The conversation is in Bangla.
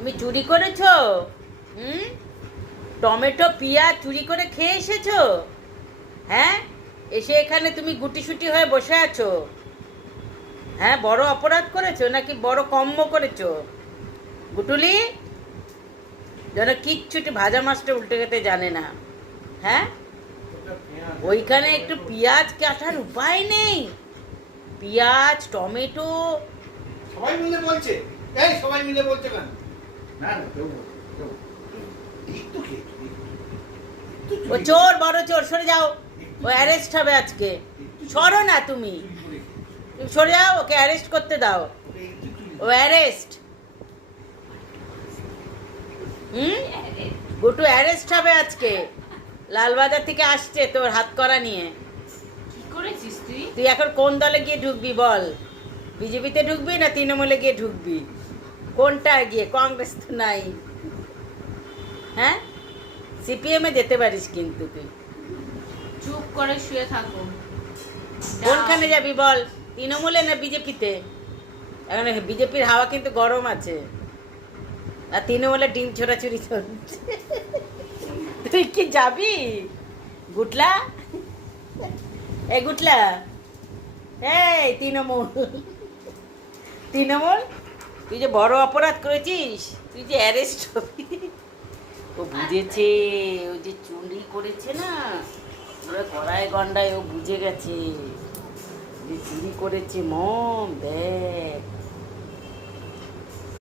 তুমি চুরি করেছো? হুম? টমেটো পেঁয়াজ চুরি করে খেয়ে এসেছো? হ্যাঁ, এসে এখানে তুমি গুটিসুটি হয়ে বসে আছো। হ্যাঁ, বড় অপরাধ করেছো নাকি বড় কম্ম করেছো? গুটুলি যেন কিচ্ছুটি ভাজা মাছটা উল্টে খেতে জানে না। হ্যাঁ, ওইখানে একটু পেঁয়াজ কাটার উপায় নেই। পেঁয়াজ টমেটো সবাই মিলে বলছে। এই সবাই মিলে বলছে কেন? না না কেউ বলছে, কেউ বলছে। একটু খেয়ে ও চোর, বড় চোর, সরে যাও। ও অ্যারেস্ট হবে আজকে। সরো না তুমি, তুমি সরে যাও, ওকে অ্যারেস্ট করতে দাও। ও অ্যারেস্ট। হুম, গুটু অ্যারেস্ট হবে আজকে। লালবাজার থেকে আসছে তোর হাত করা নিয়ে। কি করেছিস তুই? তুই এখন কোন দলে গিয়ে ঢুকবি বল? বিজেপিতে ঢুকবি না তৃণমূলে গিয়ে ঢুকবি? কোনটায় গিয়ে? কংগ্রেস তো নাই। হ্যাঁ, সিপিএমে যেতে পারিস কিন্তু তুই। চুপ করে শুয়ে থাকো। কোনখানে যাবি বল? তৃণমূলে না বিজেপিতে? এখন বিজেপির হাওয়া কিন্তু গরম আছে, আর তৃণমূলে ডিম ছোড়াছুড়ি চলছে। তুই কি যাবি গুটলা? এই গুটলা, এই তৃণমূল, তৃণমূল তুই যে বড় অপরাধ করেছিস, তুই যে অ্যারেস্ট হবি। ও বুঝেছে, ও যে চুরি করেছে না, ওরা গড়ায় গন্ডায় ও বুঝে গেছে যে চুরি করেছে। মম দেখ,